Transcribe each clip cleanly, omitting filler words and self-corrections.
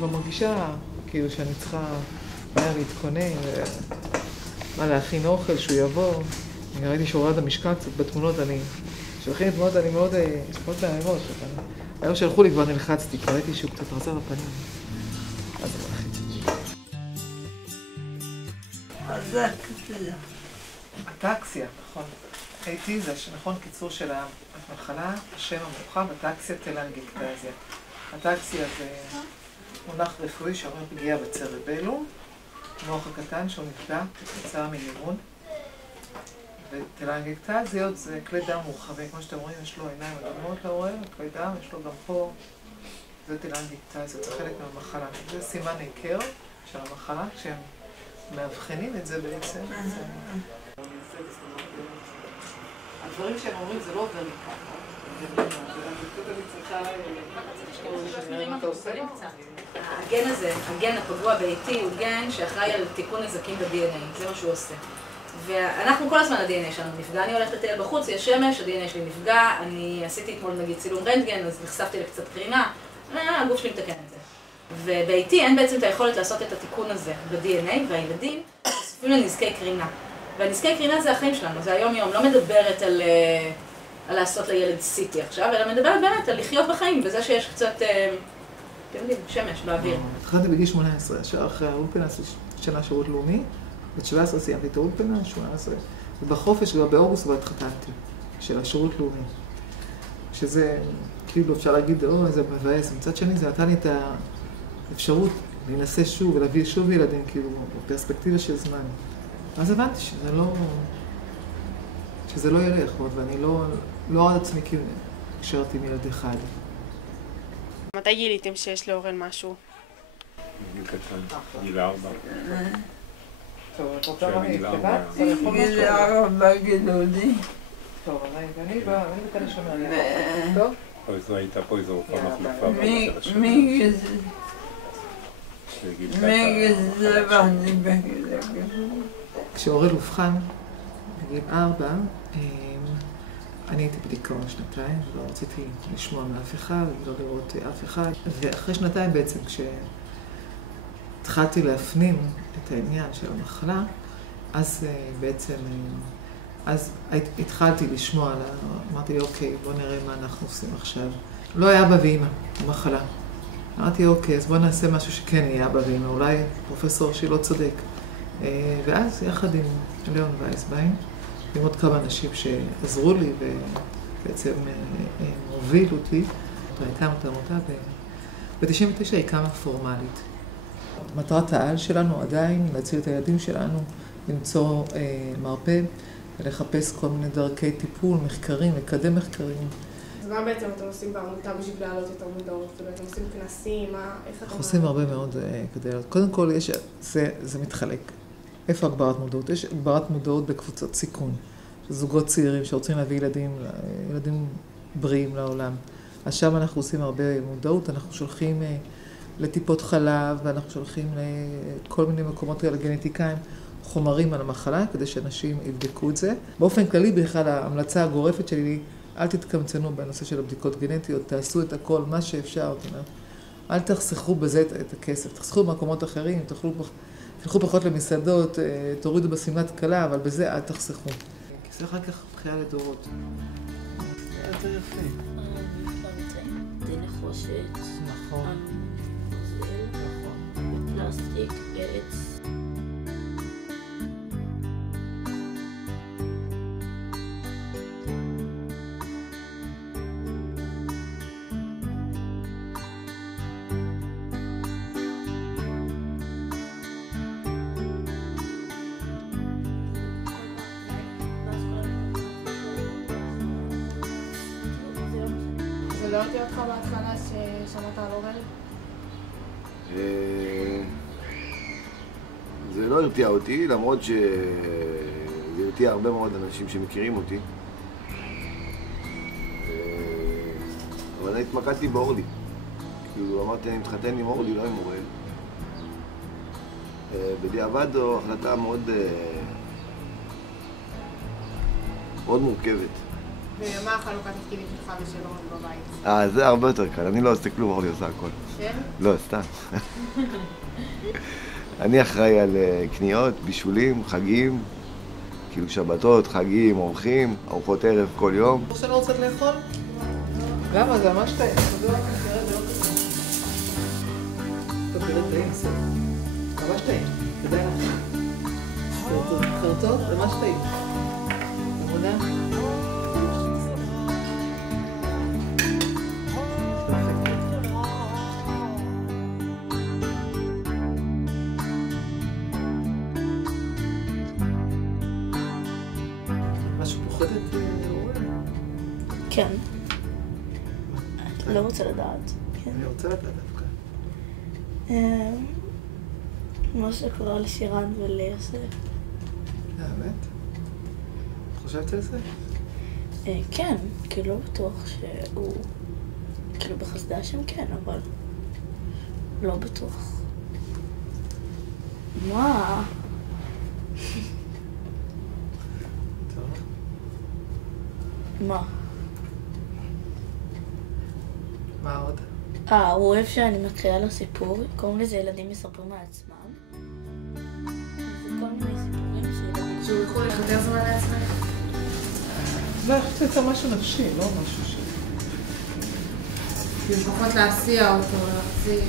כבר מרגישה כאילו שאני צריכה מהר להתכונן, מה להכין אוכל, שהוא יבוא. אני ראיתי שהורד המשקל קצת בתמונות, כשהולכים תמונות אני מאוד מהאמות. היום שהלכו לי כבר נלחצתי, כי ראיתי שהוא קצת רצה בפנים. אז זה מלחיץ. אטקסיה, נכון. AT זה נכון קיצור של המחלה, השם המורחב, אטקסיה טלנגיוקטזיה. אטקסיה זה מונח רפואי שאומר פגיעה בצרבלום, המוח הקטן שהוא נפגע כתוצאה מאימון. וטלנגיוקטזיות זה כלי דם מורחבים, כמו שאתם רואים, יש לו עיניים אדומות לעורר, כלי דם, יש לו גם פה, זה טלנגיוקטזיות, זה חלק מהמחלה. זה סימן היכר של המחלה, כשהם מאבחנים את זה בעצם. הדברים שהם אומרים זה לא עובר מכאן. הגן הזה, הגן הפגוע ב-AT הוא גן שאחראי על תיקון נזקים ב-DNA, זה מה שהוא עושה. ואנחנו כל הזמן ה-DNA שלנו נפגע, אני הולכת לטייל בחוץ, יש שמש, ה-DNA שלי נפגע, אני עשיתי אתמול נגיד צילום רנטגן, אז נחשפתי לקצת קרינה, הגוף שלי מתקן את זה. וב-AT אין בעצם את היכולת לעשות את התיקון הזה ב-DNA, והילדים חשופים לנזקי קרינה. והנזקי קרינה זה החיים שלנו, זה היום-יום, לא מדברת על לעשות לילד CT עכשיו, אלא מדברת באמת על לחיות בחיים, בזה שיש קצת, אתם יודעים, שמש באוויר. התחלתי בגיל 18, ישר אחרי האולפנה, שנה שירות לאומי, בת 17 סיימתי את האולפנה, 18, ובחופש כבר באוגוסט כבר התחתנתי, של השירות לאומי. שזה, כאילו אפשר להגיד, איזה מבאס, מצד שני זה נתן לי את האפשרות להינשא שוב ולהביא שוב ילדים, כאילו, בפרספקטיבה של זמן. אז הבנתי שזה לא ילך עוד, ואני לא עד עצמי כאילו נשארתי עם ילד אחד. מתי גיליתם שיש לאורן משהו? גיל קטן, גיל 4. טוב, את רוצה מה להתקבע? גיל 4 גילו לי. טוב, אני בתל שומר, אני טוב? פה הייתה פה איזו רופאה מחליפה. מי זה ואני בגיל כשאורל אובחן בגיל 4, אני הייתי בדיכאון שנתיים, ולא רציתי לשמוע מאף אחד, ולא לראות אף אחד. ואחרי שנתיים בעצם, כשהתחלתי להפנים את העניין של המחלה, אז בעצם, אז התחלתי לשמוע, אמרתי לי, אוקיי, בוא נראה מה אנחנו עושים עכשיו. לא היה אבא ואמא, המחלה. אמרתי, אוקיי, אז בוא נעשה משהו שכן יהיה אבא ואמא, אולי פרופסור שלא צודק. ואז יחד עם ליאון וייסביין, עם עוד כמה אנשים שעזרו לי ובעצם הובילו אותי, הקמנו את העמותה, ב-99 היא קמה פורמלית. מטרת העל שלנו עדיין להציל את הילדים שלנו, למצוא מרפא ולחפש כל מיני דרכי טיפול, מחקרים, לקדם מחקרים. אז מה בעצם אתם עושים בעמותה בשביל להעלות יותר מודעות? אתם עושים כנסים? איך אתם... אנחנו עושים הרבה מאוד כדי להעלות. קודם כל, זה מתחלק. איפה הגברת מודעות? יש הגברת מודעות בקבוצות סיכון. זוגות צעירים שרוצים להביא ילדים בריאים לעולם. אז שם אנחנו עושים הרבה מודעות. אנחנו שולחים לטיפות חלב, ואנחנו שולחים לכל מיני מקומות לגנטיקאים חומרים על המחלה, כדי שאנשים יבדקו את זה. באופן כללי, בכלל, ההמלצה הגורפת שלי, אל תתקמצנו בנושא של הבדיקות גנטיות, תעשו את הכל, מה שאפשר. אל תחסכו בזה את הכסף, תחסכו במקומות אחרים, תלכו פחות למסעדות, תורידו בשמלת קלה, אבל בזה אל תחסכו. כי זה אחר כך בחייה לדורות. זה יותר יפה. זה נחושת. נכון. פלסטיק, עץ. זה לא הרתיע אותך בהתחלה ששמעת על אורל? זה לא הרתיע אותי, למרות שזה הרתיע הרבה מאוד אנשים שמכירים אותי. אבל אני התמקדתי באורלי. כאילו אמרתי, אני מתחתן עם אורלי, לא עם אורל. בדיעבד זו החלטה מאוד מורכבת. ומה החלוקת תפקידים שלך ושל אורן בבית? זה הרבה יותר קל, אני לא עושה כלום, אורלי עושה הכל. כן? לא, סתם. אני אחראי על קניות, בישולים, חגים, כאילו שבתות, חגים, אורחים, ארוחות ערב כל יום. אתה לא רוצה לאכול? למה? זה ממש טעים. טוב, תראה טעים, זה ממש טעים. תדע לך. חרטות, זה ממש טעים. אמונה? משהו פוחדת, אורן? כן. לא רוצה לדעת. אני רוצה לדעת דווקא. מה שקורה לשירן וליוסף. באמת? את חושבת על זה? כן, כאילו לא בטוח שהוא... כאילו בחסדי השם כן, אבל... לא בטוח. מה? טוב. מה? מה עוד? הוא אוהב שאני מקריאה לו סיפור, קוראים לזה ילדים מספרים מעצמם. זה כל מיני סיפורים שילדים... שהוא יכול יותר זמן לעצמך? לא, אני חושבת שזה משהו נפשי, לא משהו ש... לפחות להסיע אותו, להחזיר.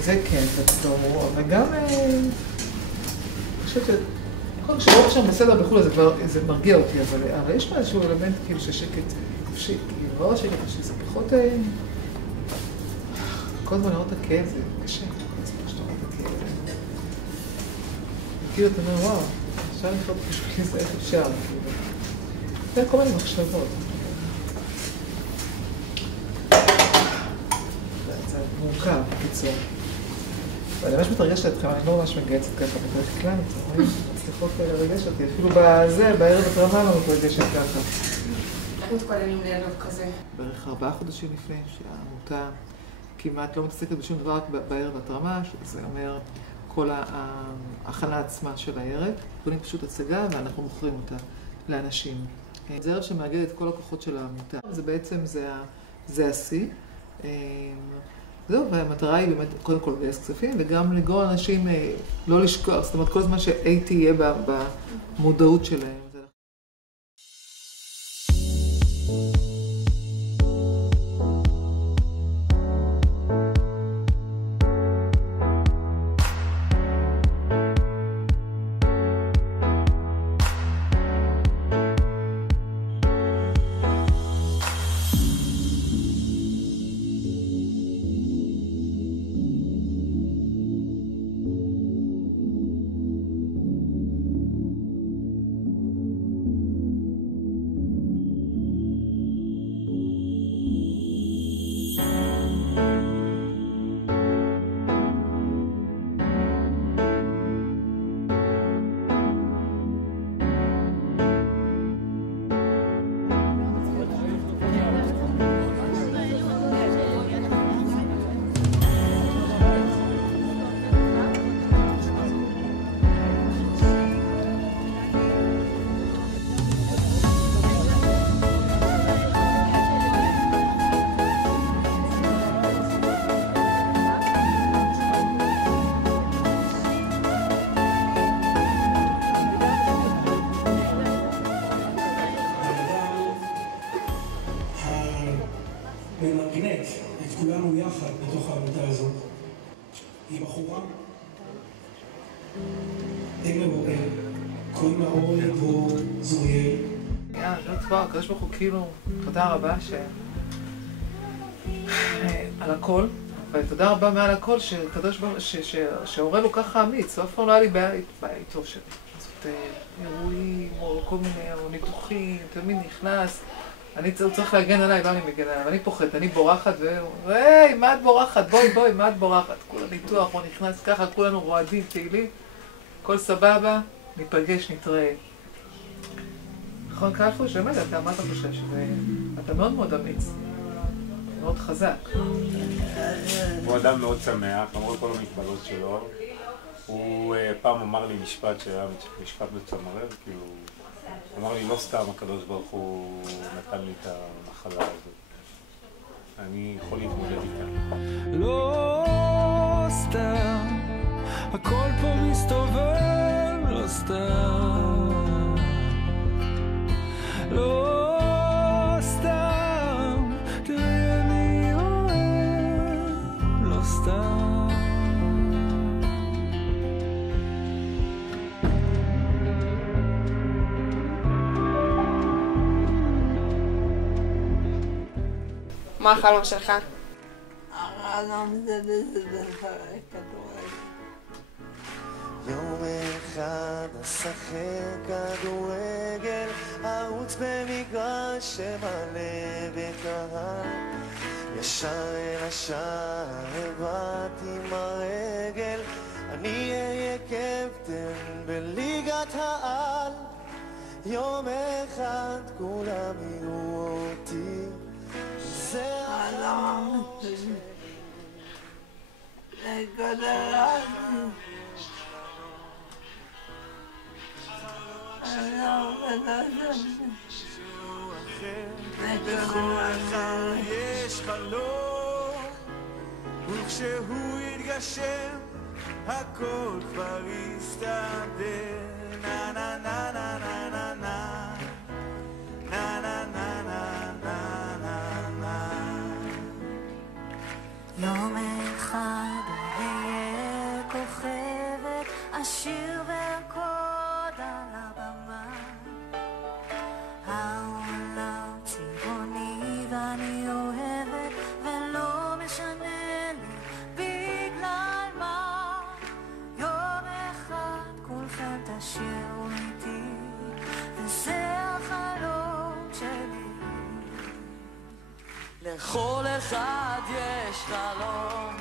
זה כן, זה ברור, אבל גם... אני חושבת ש... כל כשברוך שם בסדר בחו"ל זה מרגיע אותי, אבל יש בה איזשהו אלמנט כאילו של שקט נפשי, כאילו לא שקט נפשי, זה פחות... כל הזמן לראות את הכאב זה קשה, כל הזמן שאתה רואה את הכאב. כאילו אתה אומר, וואו, אפשר לחיות פשוט לזה איך אפשר, כאילו. זה כל מיני מחשבות. זה מורכב, בקיצור. ואני ממש מתרגשת אתכם, אני לא ממש מגייצת ככה בדרך כלל, אתם רואים? מצליחות לרגש אותי, אפילו בזה, בערב התרמה לא מתרגשת ככה. איך מתכוננים לערב כזה? בערך 4 חודשים לפני שהעמותה כמעט לא מתעסקת בשום דבר רק בערב התרמה, שזה אומר כל ההכנה עצמה של הערב. קונים פשוט הצגה ואנחנו מוכרים אותה לאנשים. זה ערב שמאגד את כל הכוחות של העמותה. זה בעצם, זה השיא. זהו, והמטרה היא באמת קודם כל לגייס כספים וגם לגרום אנשים לא לשכוח, זאת אומרת כל הזמן שהייתי יהיה במודעות שלהם. ומגנט את כולנו יחד בתוך העמותה הזאת. היא בחורה, אם מבוגר, קוראים לה אורלי בור זוריאל. לא כבר, הקדוש ברוך הוא כאילו, תודה רבה על הכל, ותודה רבה מעל הכל שהורה לו ככה אמיץ, אף פעם לא היה לי בעיה איתו שלי. זאת אירועים או כל מיני, או ניתוחים, תמיד נכנס. הוא צריך להגן עליי, לא אני מגן עליי, אני פוחדת, אני בורחת היי, מה את בורחת? בואי, מה את בורחת? כולה ניתוח, הוא נכנס ככה, כולנו רועדים, תהילים, הכל סבבה, ניפגש, נתראה. נכון, קלפוש, באמת, מה אתה חושב? אתה מאוד מאוד אמיץ, מאוד חזק. הוא אדם מאוד שמח, למרות כל המגבלות שלו. הוא פעם אמר לי משפט שהיה משפט מצמרר, כאילו, אמר לי, לא סתם הקדוש ברוך הוא נתן לי את המחלה הזאת. אני יכול להתמודד איתה. לא סתם, הכל פה מסתובב, לא סתם. לא סתם, תראי אני אוהב, לא סתם. מה החלום שלך? החלום זה לשחק כדורגל. יום אחד אשחק כדורגל, ארוץ במגרש שמלא בקהל, ישר אל השער הבט עם הרגל, אני אהיה קפטן בליגת העל. יום אחד כולם יראו אותי, זה החלום שלי. לכדורגל. בכל אחד יש חלום, וכשהוא יתגשם הכל כבר יסתדר. נה נה נה נה נה נה נה נה נה נה נה נה נה. יום אחד אהיה כוכבת, אשיר וארקוד על הבמה. העולם צבעוני ואני אוהבת, ולא משנה לי בגלל מה. יום אחד כולכם תשירו איתי, וזה החלום שלי. לכל אחד יש חלום,